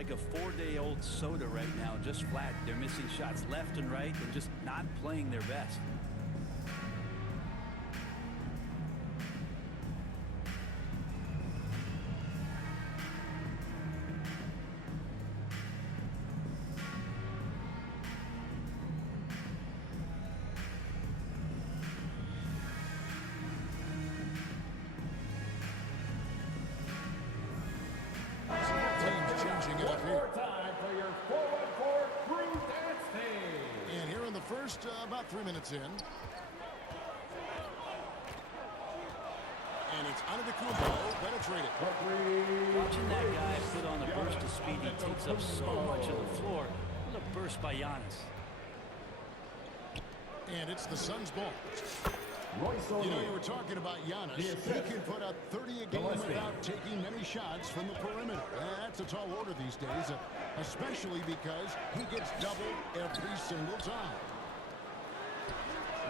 like a 4-day-old soda right now, just flat. They're missing shots left and right and just not playing their best. Time for your 4-on-4 crew dance team. And here in the first, about 3 minutes in. And it's Antetokounmpo penetrated. Watching that guy put on a burst of speed, he takes up so much of the floor. What a burst by Giannis. And it's the Suns' ball. Royce You know, you were talking about Giannis. He can put up 30 a game without taking many shots from the perimeter. That's a tall order these days, especially because he gets doubled every single time.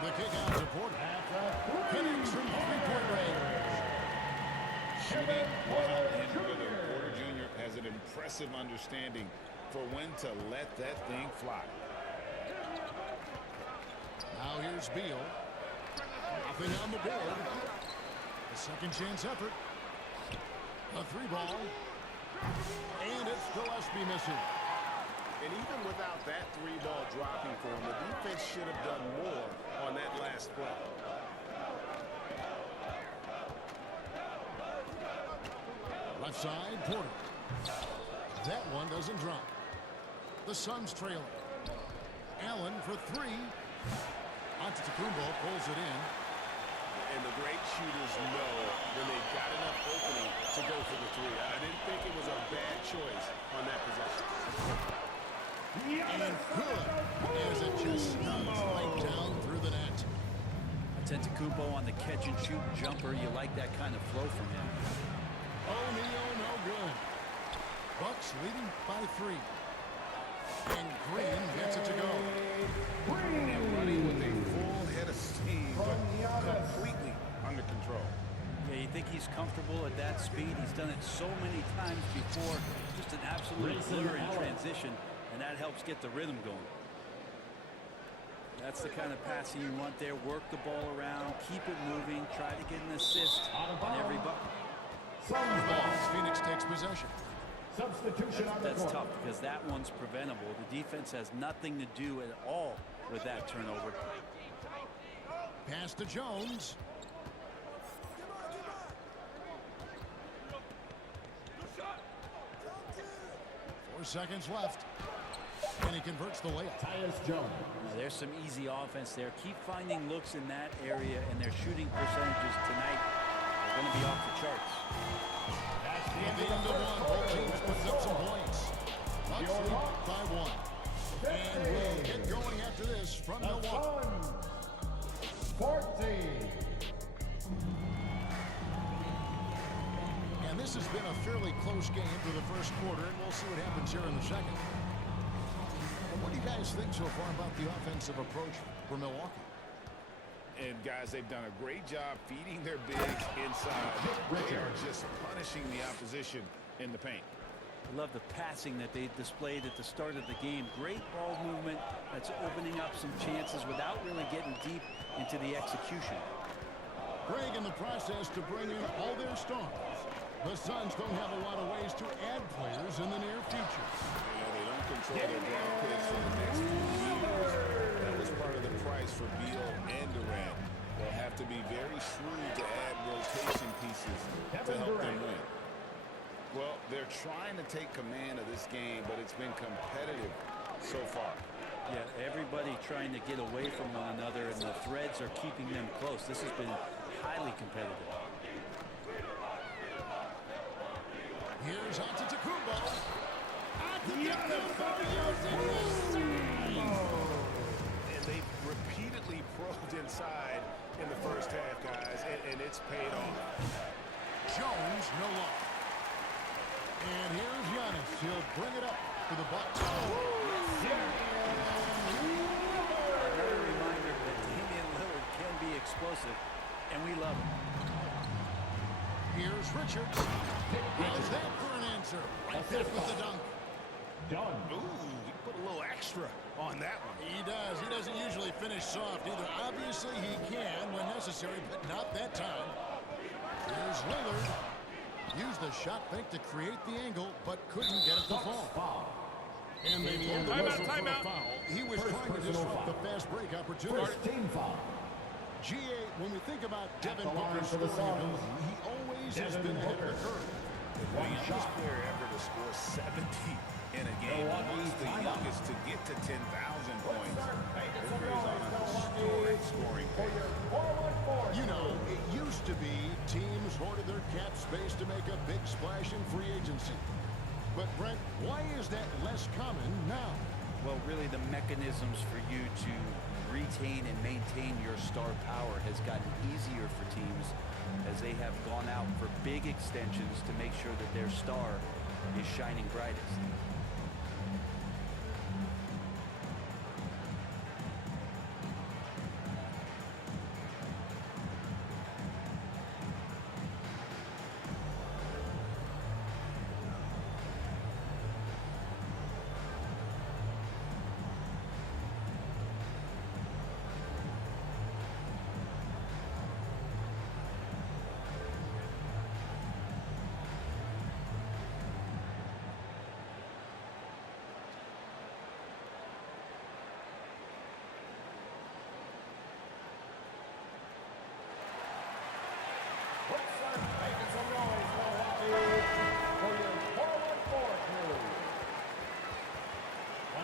The kick out to Porter. Connects from three-point range. Shooting without him, Porter Jr. has an impressive understanding for when to let that thing fly. Now here's Beal. Nothing on the board. A second chance effort. A three ball. And it's Gillespie missing. And even without that three ball dropping for him, the defense should have done more on that last play. Left side, Porter. That one doesn't drop. The Suns trailing. Allen for three. Antetokounmpo pulls it in. And the great shooters know when they've got enough opening to go for the three. I didn't think it was a bad choice on that possession. And good, as it just snugs right down through the net. Antetokounmpo on the catch-and-shoot jumper. You like that kind of flow from him. O'Neal, no good. Bucks leading by 3. And Green gets it to go. And running with a full head of steam, but completely under control. Yeah, you think he's comfortable at that speed? He's done it so many times before. Just an absolute blur in transition, and that helps get the rhythm going. That's the kind of passing you want there. Work the ball around, keep it moving, try to get an assist on every bucket. Phoenix takes possession. Substitution on the That's court. tough because that one's preventable. The defense has nothing to do at all with that turnover. Pass to Jones. Four seconds left. And he converts the layup. Tyus Jones. Now, there's some easy offense there. Keep finding looks in that area, and their shooting percentages tonight are going to be off the charts. That's the At end the end of one, both teams putting up some points. Bucks lead by 1. And we'll get going after this from Milwaukee. 14. And this has been a fairly close game through the first quarter, and we'll see what happens here in the second. And what do you guys think so far about the offensive approach for Milwaukee? And guys, they've done a great job feeding their bigs inside. They are just punishing the opposition in the paint. I love the passing that they displayed at the start of the game. Great ball movement that's opening up some chances without really getting deep into the execution. Greg in the process to bring in all their stars. The Suns don't have a lot of ways to add players in the near future. They don't control their draft picks for the next few years. That was part of the price for Beal and Durant. They'll have to be very shrewd to add rotation pieces to help them win. Well, they're trying to take command of this game, but it's been competitive so far. Yeah, everybody trying to get away from one another, and the threads are keeping them close. This has been highly competitive. Here's Antetokounmpo. Antetokounmpo using And they repeatedly probed inside in the first half, guys, and it's paid off. Jones, no luck. And here's Giannis. He'll bring it up for the Bucks. Another reminder that Damian Lillard can be explosive, and we love him. Here's Richards. How's that for an answer? Right there with the dunk. done. Ooh, he put a little extra on that one. He does. He doesn't usually finish soft either. Obviously, he can when necessary, but not that time. Here's Lillard. Used the shot fake to create the angle, but couldn't get it to fall. Foul. And they blow the whistle for a foul. He was trying to disrupt the fast break opportunity. First team foul. GA, when we think about Devin the line Booker's for the scoring Suns, ability, he always has Devin been ahead of Booker. the curve. The youngest player ever to score 70 in a game. Amongst the youngest to get to 10,000 points. Booker is on a historic scoring pace. You know, it used to be teams hoarded their cap space to make a big splash in free agency. But, Brent, why is that less common now? Well, really the mechanisms for you to retain and maintain your star power has gotten easier for teams as they have gone out for big extensions to make sure that their star is shining brightest.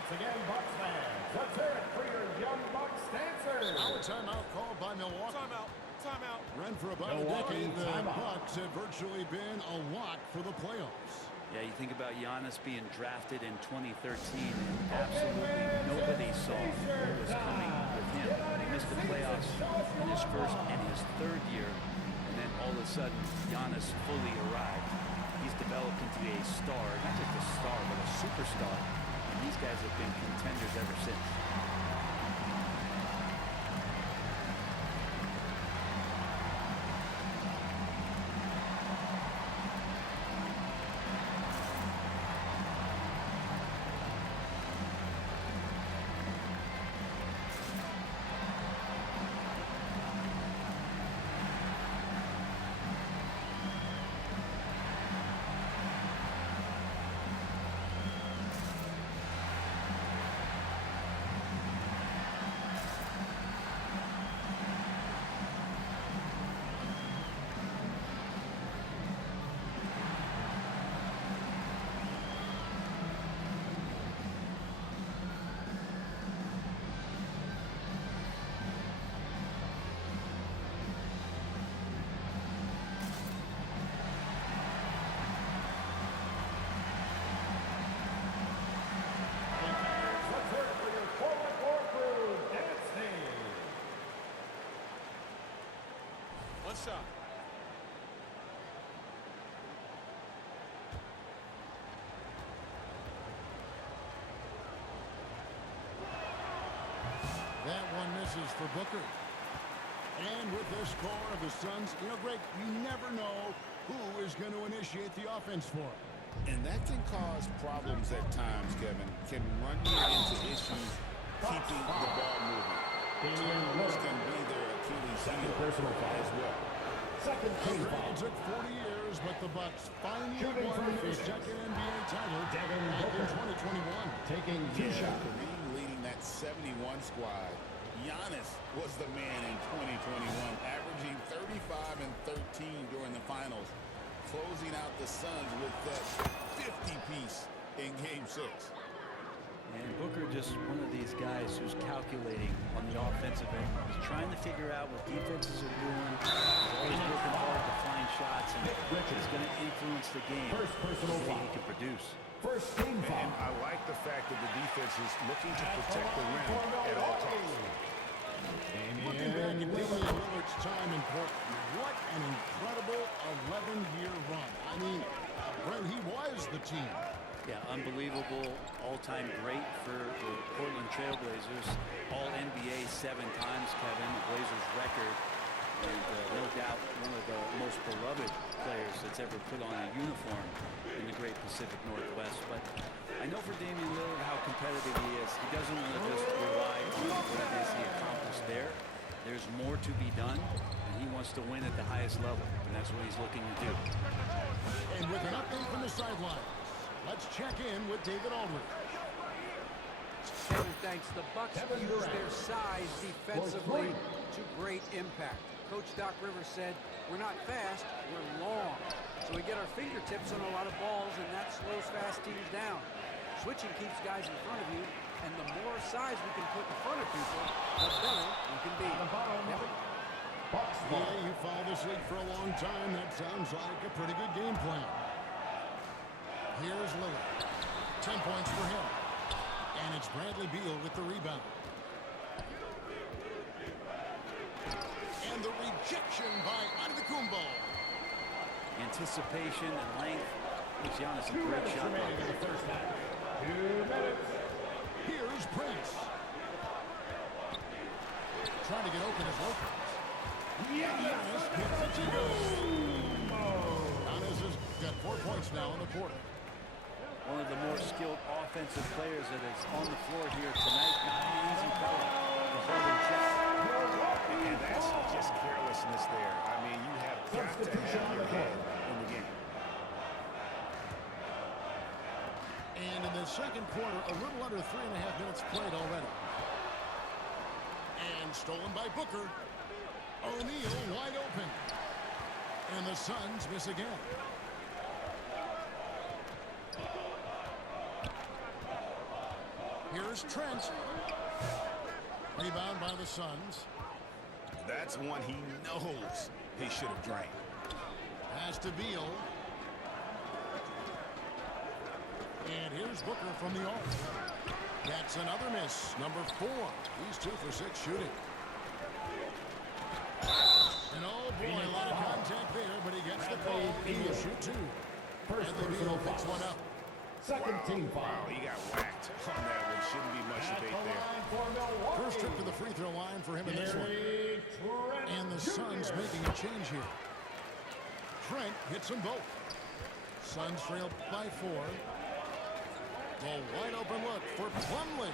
Once again, Bucks fans, let's hear it for your young Bucks dancers. Our timeout called by Milwaukee. Timeout. Ran for about Milwaukee, a decade, the timeout. Bucks have virtually been a lock for the playoffs. Yeah, you think about Giannis being drafted in 2013, and absolutely nobody saw what was coming with him. He missed the playoffs in his first and his third year, and then all of a sudden, Giannis fully arrived. He's developed into a star, not just a star, but a superstar, and these guys have been contenders ever since. Let's hear it for your forward court crew, Dance Team. One shot. That one misses for Booker. And with the score of the Suns, you know, Greg, you never know who is going to initiate the offense for him. And that can cause problems at times, Kevin. Can run you into issues keeping the ball moving. Turnovers can be their Achilles heel personal foul. as well. Second team Greg, foul. it took 40 years, but the Bucks finally Shooting won from their Phoenix. second NBA title Devin back in Booker. 2021. Taking two shots. Kareem leading that 71 squad. Giannis was the man in 2021, averaging 35 and 13 during the finals, closing out the Suns with that 50-piece in Game 6. And Booker just one of these guys who's calculating on the offensive end. He's trying to figure out what defenses are doing. He's always working hard to find shots, and it's going to influence the game. First personal the way foul. he can produce. First team foul. And I like the fact that the defense is looking to protect the rim at all costs. Looking back at Damian Lillard's time in Portland, what an incredible 11-year run. I mean, Brent, he was the team. Yeah, unbelievable all-time great for the Portland Trailblazers. All-NBA 7 times, Kevin, the Blazers record. And no doubt one of the most beloved players that's ever put on a uniform in the great Pacific Northwest. But I know for Damian Lillard how competitive he is. He doesn't want to just rely on what it is he accomplished there. There's more to be done, and he wants to win at the highest level, and that's what he's looking to do. And with an update from the sidelines, let's check in with David Aldridge. Kevin, thanks. The Bucks use their size defensively to great impact. Coach Doc Rivers said, we're not fast, we're long. So we get our fingertips on a lot of balls, and that slows fast teams down. Switching keeps guys in front of you, and the more size we can put in front of people, the better we can be. Kevin? Yeah, you follow this league for a long time. That sounds like a pretty good game plan. Here's Lillard. 10 points for him. And it's Bradley Beal with the rebound. And the rejection by Antetokounmpo. Anticipation and length gives Giannis a great shot. Remaining in the first half. 2 minutes. Here's Prince. Trying to get open as Lopez. Giannis gets it to go. Giannis has got 4 points now in the quarter. One of the more skilled offensive players that is on the floor here tonight. Not an easy fella to hold in check. And that's just carelessness there. I mean, you have got to have your head in the game. And in the second quarter, a little under 3.5 minutes played already. And stolen by Booker. O'Neal wide open. And the Suns miss again. Here's Trent. Rebound by the Suns. That's one he knows he should have drained. Pass to Beal. And here's Booker from the arc. That's another miss. Number 4. He's 2 for 6 shooting. And oh boy, a lot of contact there, but he gets the call. He will shoot 2. First And the personal Beal picks foul. one up. Second team foul. Oh, he got whacked on that one. Shouldn't be much At the debate there. line for Milwaukee. First trip to the free throw line for him in this one. Gary Trent And the Suns Jr. making a change here. Trent hits them both. Suns trail by 4. The wide open look for Plumlee.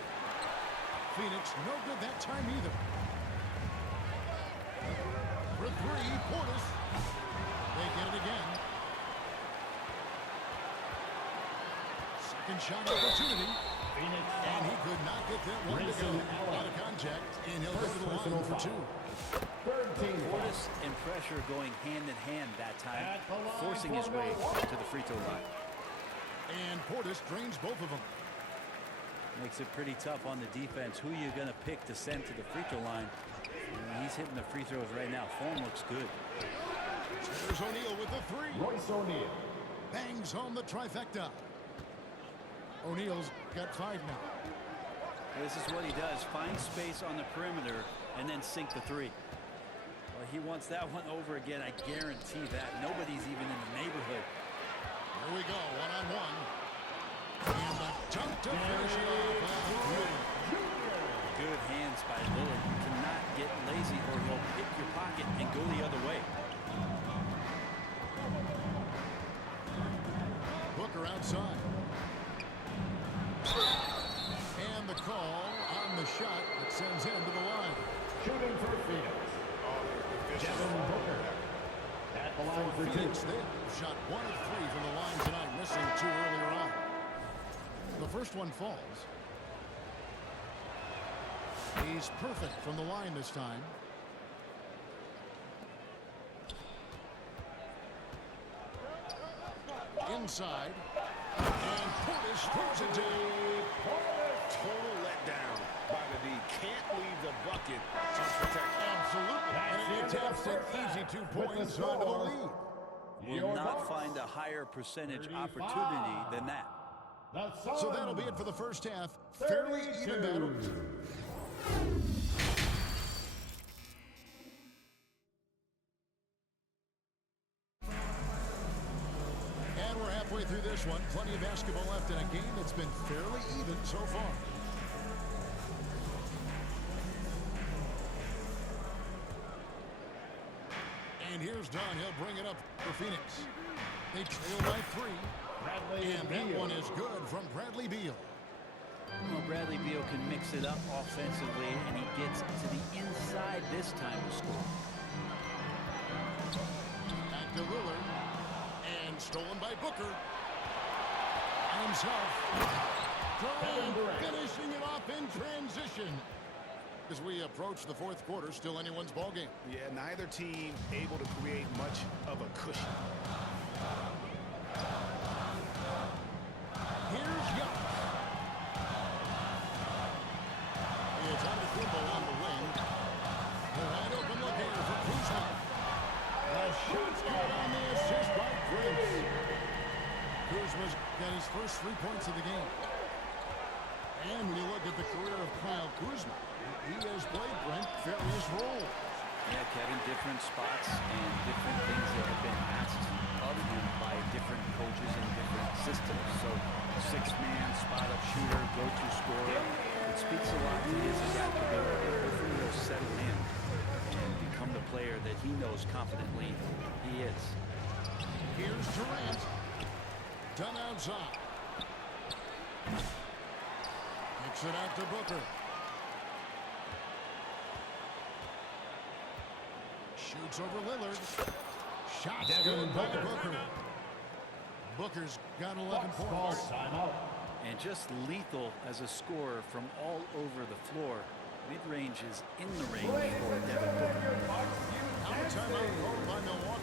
Phoenix no good that time either. For 3, Portis. They get it again. Second shot opportunity. Phoenix And he could not get that one to go. Out of contact. And he'll go to the line for 2. Third team foul. Portis and pressure going hand in hand that time, At the line forcing for his way Milwaukee. to the free throw line. And Portis drains both of them. Makes it pretty tough on the defense. Who you going to pick to send to the free throw line? He's hitting the free throws right now. Form looks good. There's O'Neal with the 3. Royce O'Neal. Bangs home the trifecta. O'Neal's got 5 now. This is what he does. Find space on the perimeter and then sink the 3. Well, he wants that one over again. I guarantee that. Nobody's even in the neighborhood. Here we go, 1-on-1. And the dunk to finish it off. Good hands by Lillard. You cannot get lazy or he'll pick your pocket and go the other way. Booker outside. And the call on the shot that sends him to the line. Shooting for Phoenix. Devin Booker. At the line for 2. Phoenix, they shot 1 of 3 from the line tonight, missing 2 earlier on. The first one falls. He's perfect from the line this time. Inside. And Portis throws it down. Total letdown by the D. Can't leave the bucket unprotected. Absolutely. And it takes an easy 2 points onto the lead. Will not find a higher percentage opportunity than that. So that'll be it for the first half. Fairly even battle. And we're halfway through this one. Plenty of basketball left in a game that's been fairly even so far. And here's Dunn. He'll bring it up for Phoenix. They trail by 3. Bradley And that Beal. one is good from Bradley Beal. Well, Bradley Beal can mix it up offensively, and he gets to the inside this time to score. Back to Lillard. And stolen by Booker. And himself. Kevin Durant. Finishing it off in transition. As we approach the fourth quarter, still anyone's ballgame. Yeah, neither team able to create much of a cushion. Here's Young. It's on the dribble on the wing. The wide open look here for Kuzma. The shot's good on the assist by Prince. Kuzma's got his first 3 points of the game. And when you look at the career of Kyle Kuzma, he has played, Brent, various roles. Yeah, Kevin, different spots and different things that have been asked of him by different coaches and different systems. So, six-man, spot-up shooter, go-to scorer. It speaks a lot to his adaptability. Hopefully he'll settle in and become the player that he knows confidently he is. Here's Durant. Done outside. Kicks it out to Booker. Shoots over Lillard. Shots Devin good by Booker. Booker. Booker's got 11 Bucks ball points. timeout. And just lethal as a scorer from all over the floor. Mid-range is in the range for Devin Booker. Now a timeout called by Milwaukee.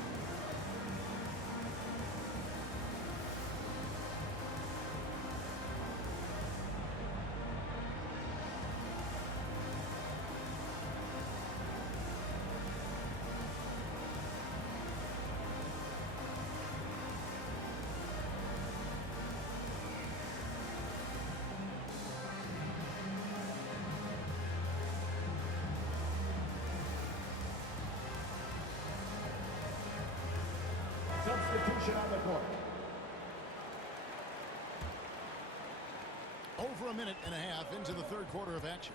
Substitution on the court. Over a minute and a half into the third quarter of action.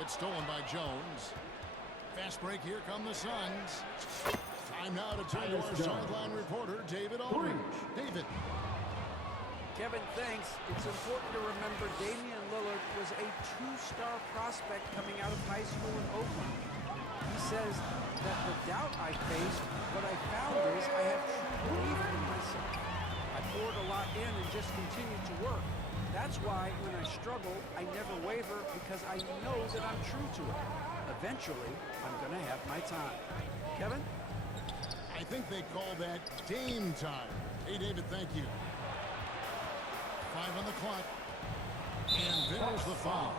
It's stolen by Jones. Fast break, here come the Suns. Time now to turn to our sideline reporter, David Aldridge. David. Kevin, thanks. It's important to remember Damian Lillard was a two-star prospect coming out of high school in Oakland. He says that the doubt I faced, what I found is I have true belief in myself. I poured a lot in and just continued to work. That's why when I struggle, I never waver because I know that I'm true to it. Eventually, I'm going to have my time. Kevin? I think they call that game time. Hey, David, thank you. 5 on the clock. And there's the foul.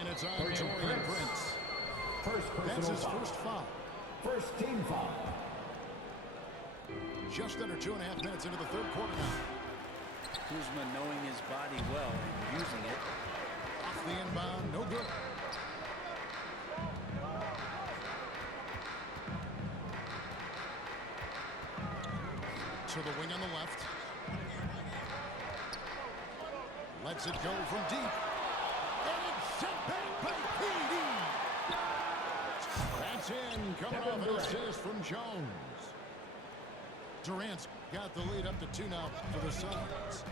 And it's on Taurean Prince. First That's personal his foul. first foul. First team foul. Just under 2.5 minutes into the third quarter now. Kuzma knowing his body well and using it. Off the inbound, no good. To the wing on the left. Lets it go from deep. And it's sent back by KD. That's in, coming off an assist from Jones. Durant's got the lead up to 2 now for the Suns.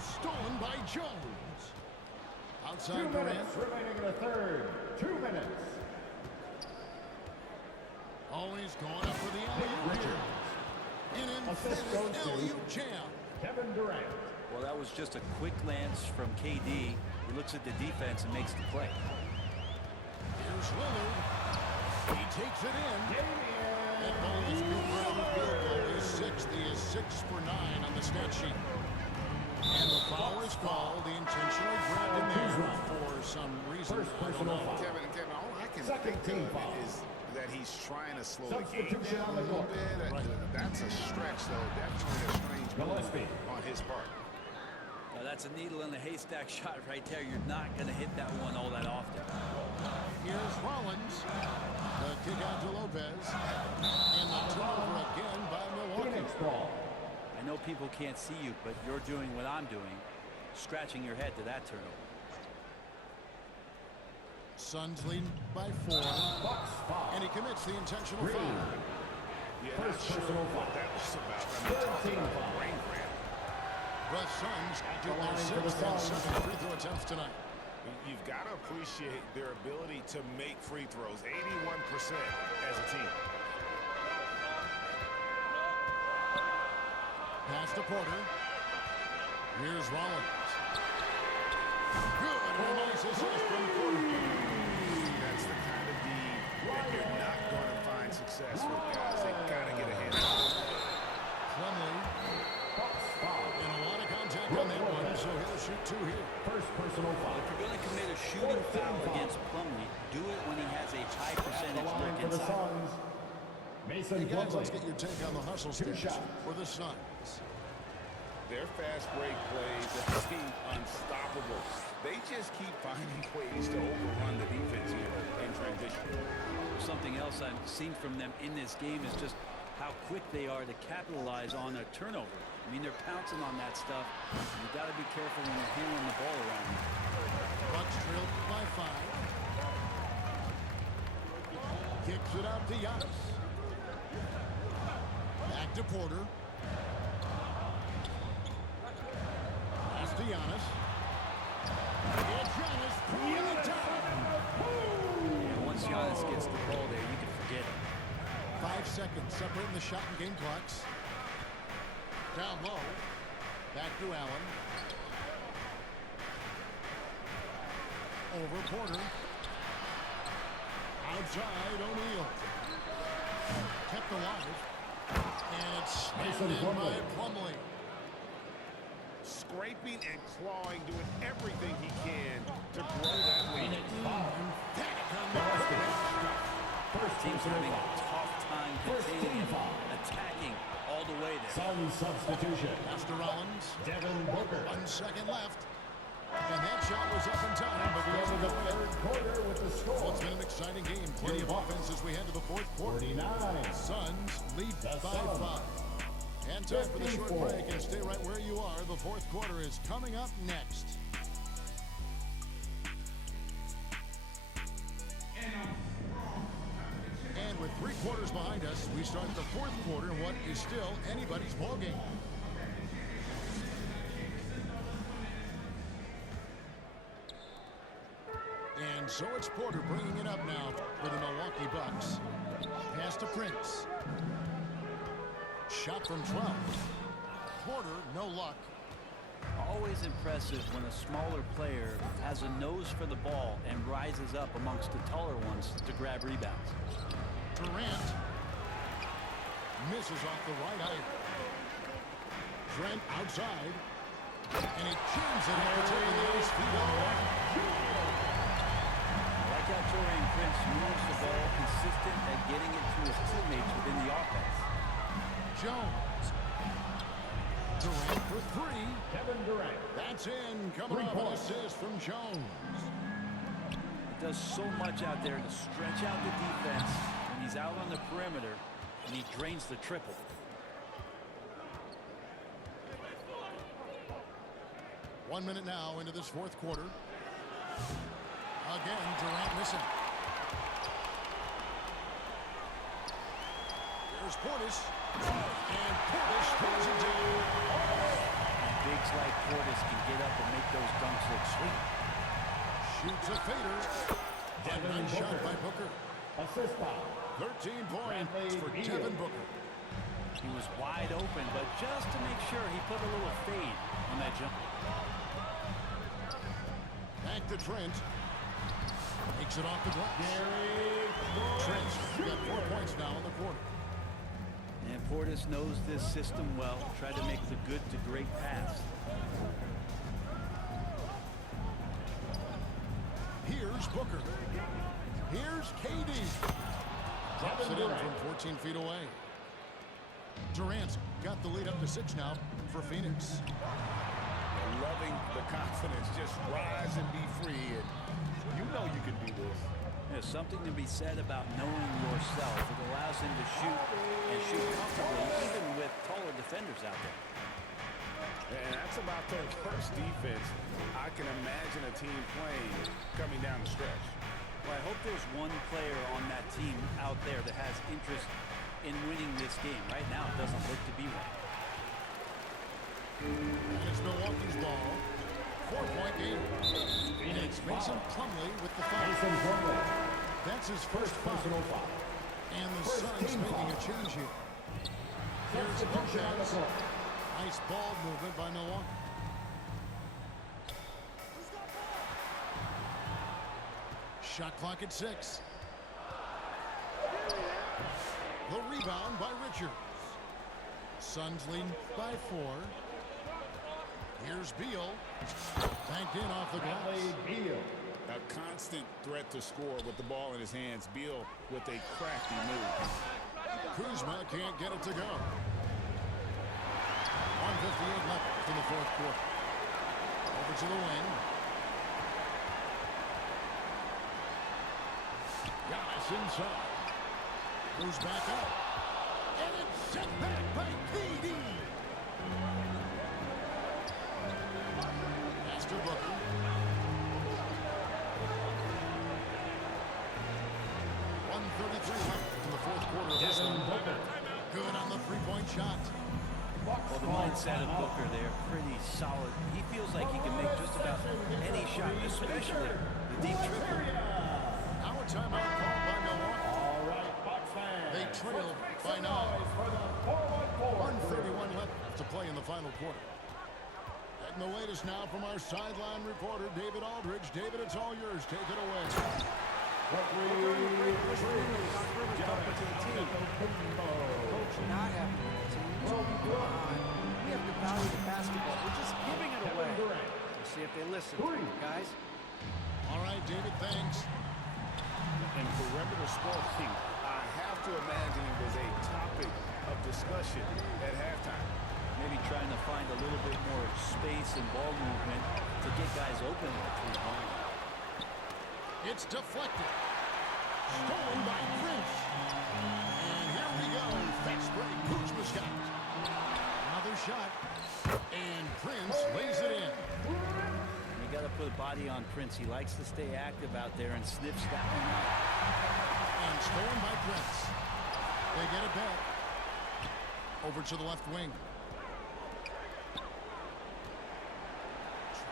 Stolen by Jones. 2 Outside Durant. minutes remaining in the third. 2 minutes. Always going up for the alley-oop. Richards. An Assist goes emphatic to alley-oop jam. Kevin Durant. Well, that was just a quick glance from KD. He looks at the defense and makes the play. Here's Lillard. He takes it in. Damian That ball is good. Field goal is 6th. He is 6 for 9 on the stat sheet. And the foul is called. He intentionally grabbed him there for some reason. First personal foul. Kevin, all I can Second think team of foul. is that he's trying to slow the game Substitution down on a the little court. bit. That's a stretch, though. Definitely a strange Gillespie. move on his part. Now, that's a needle in the haystack shot right there. You're not going to hit that one all that often. Here's Rollins. The kick out to Lopez. And the turnover again by Milwaukee. Phoenix ball. I know people can't see you, but you're doing what I'm doing, scratching your head to that turnover. Suns lead by 4. Bucks foul. And he commits the intentional Green. foul. Yeah, not First sure personal what foul. that was about. I mean, talk 13 about foul. brain cramp. The Suns do the their line for the sixth and Suns. seventh free throw attempts tonight. You've got to appreciate their ability to make free throws. 81% as a team. Pass to Porter. Here's Rollins. Good. And a nice assist from Porter. That's the kind of D that you're not going to find success with, guys. They got to get a hand on it. Plumlee. And a lot of contact on that one, so he'll shoot two here. First personal foul. If you're going to commit a shooting foul against Plumlee, do it when he has a high At the percentage line look for the inside. Suns. Mason Hey guys, let's Plumlee. get your take on the hustle Two stage shots. for the Suns. Their fast break plays that seem unstoppable. They just keep finding ways to overrun the defense here in transition. Something else I've seen from them in this game is just how quick they are to capitalize on a turnover. I mean, they're pouncing on that stuff. You got to be careful when you're handling the ball around. Bucks trail by 5. Kicks it out to Giannis. Back to Porter. Pass to Giannis. It's Giannis throwing it down. And once Giannis gets the ball there, you can forget it. 5 seconds separating the shot and game clocks. Down low. Back to Allen. Over Porter. Outside O'Neal. Kept alive. And it's Mason slammed in by Plumlee. Plumlee. Scraping and clawing, doing everything he can to grow that lead. First Team's personal having a foul. tough time First containing team him, foul. attacking all the way there. Suns substitution. Pass to Rollins. Devin Booker. 1 second left. And that shot was up in time, but The end doesn't of the go in. third quarter with the Well, score. it's been an exciting game. Plenty of offense as we head to the fourth quarter. 49. Suns lead The by Suns. 5. And time for the short 54. break. And stay right where you are. The fourth quarter is coming up next. And with 3 quarters behind us, we start the fourth quarter in what is still anybody's ballgame. And so it's Porter bringing it up now for the Milwaukee Bucks. Pass to Prince. Shot from 12. Porter, no luck. Always impressive when a smaller player has a nose for the ball and rises up amongst the taller ones to grab rebounds. Durant misses off the right iron. Trent outside. And he jams it after taking the ice feet on the line. I like how Taurean Prince moves the ball consistent at getting it to his teammates within the offense. Jones. Durant for 3. Kevin Durant. That's in. Coming 3 off an points. assist from Jones. He does so much out there to stretch out the defense when he's out on the perimeter, and he drains the triple. One minute now into this fourth quarter. Again, Durant missing. There's Portis. And Portis throws it down. Bigs like Portis can get up and make those dunks look sweet. Shoots a fader. A Devin nice shot Booker. by Booker. Assist foul. 13 points Bradley for Beal. Devin Booker. He was wide open, but just to make sure, he put a little fade on that jump. Back to Trent. Takes it off the glass. Derrick Trent's got 4 points now in the quarter. And Portis knows this system well. Tried to make the good to great pass. Here's Booker. Here's KD. Drops it in from 14 feet away. Durant's got the lead up to 6 now for Phoenix. And loving the confidence. Just rise and be free. And you know you can do this. There's something to be said about knowing yourself. It allows him to shoot and shoot comfortably, even with taller defenders out there. And that's about the worst defense I can imagine a team playing coming down the stretch. Well, I hope there's one player on that team out there that has interest in winning this game. Right now, it doesn't look to be one. And it's Milwaukee's ball. 4-point game. And it's Mason Plumlee with the foul. That's his first Personal foul. foul. And the First Suns team making foul. a change here. Here's Substitution on the Lopez. floor. Nice ball movement by Milwaukee. Shot clock at 6. The rebound by Richards. Suns lead by 4. Here's Beal. Banked in off the glass. Bradley Beal. A constant threat to score with the ball in his hands. Beal with a crafty move. Kuzma can't get it to go. 1:58 left in the fourth quarter. Over to the wing. Giannis inside. Moves back up. And it's set back by KD. Pass to Booker. Left in the fourth quarter of this one. Good on the three-point shot. Well, the mindset of Booker there, pretty solid. He feels like he can make just about any shot, especially the deep triple. Now a timeout called by Milwaukee. All right, Bucks fans. They trail by 9. 1:31 left to play in the final quarter. And the latest now from our sideline reporter, David Aldridge. David, it's all yours. Take it away. Coach not happy with the team. We have to value the basketball. We're just giving it away. We'll see if they listen, guys. All right, David, thanks. In perimeter scoring, I have to imagine it was a topic of discussion at halftime. Maybe trying to find a little bit more space and ball movement to get guys open at the three-point. It's deflected. Stolen by Prince. And here we go. Fast break. Kuzma's got it. Another shot. And Prince lays it in. You got to put a body on Prince. He likes to stay active out there and sniffs that one out. And stolen by Prince. They get it back. Over to the left wing.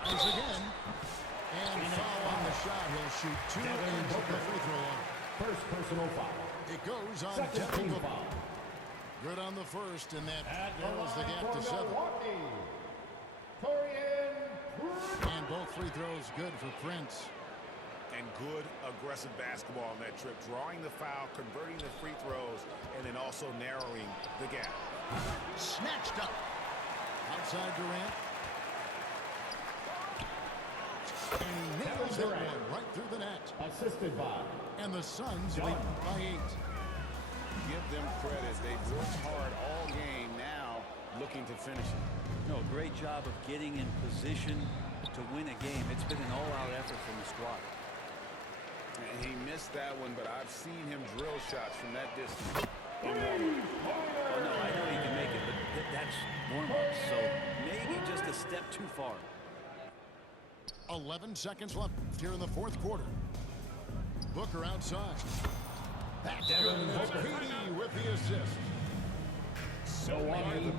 Tries again. And foul on the shot. He'll shoot 2 into the free throw line. First personal foul. It goes on Second Devin team Booker. foul. Good on the first, and that At the narrows the line gap for to 7. Milwaukee, Taurean Prince. And both free throws good for Prince. And good aggressive basketball on that trip. Drawing the foul, converting the free throws, and then also narrowing the gap. Snatched up. Outside Durant. And he nails that one right through the net. Assisted by And the Suns lead by 8. Give them credit. They've worked hard all game, now looking to finish it. No, great job of getting in position to win a game. It's been an all-out effort from the squad. And he missed that one, but I've seen him drill shots from that distance. In warm-up. Oh, no, I know he can make it, but that's warm-up, so maybe just a step too far. 11 seconds left here in the fourth quarter. Booker outside. That's good. That's KD with the assist. Milwaukee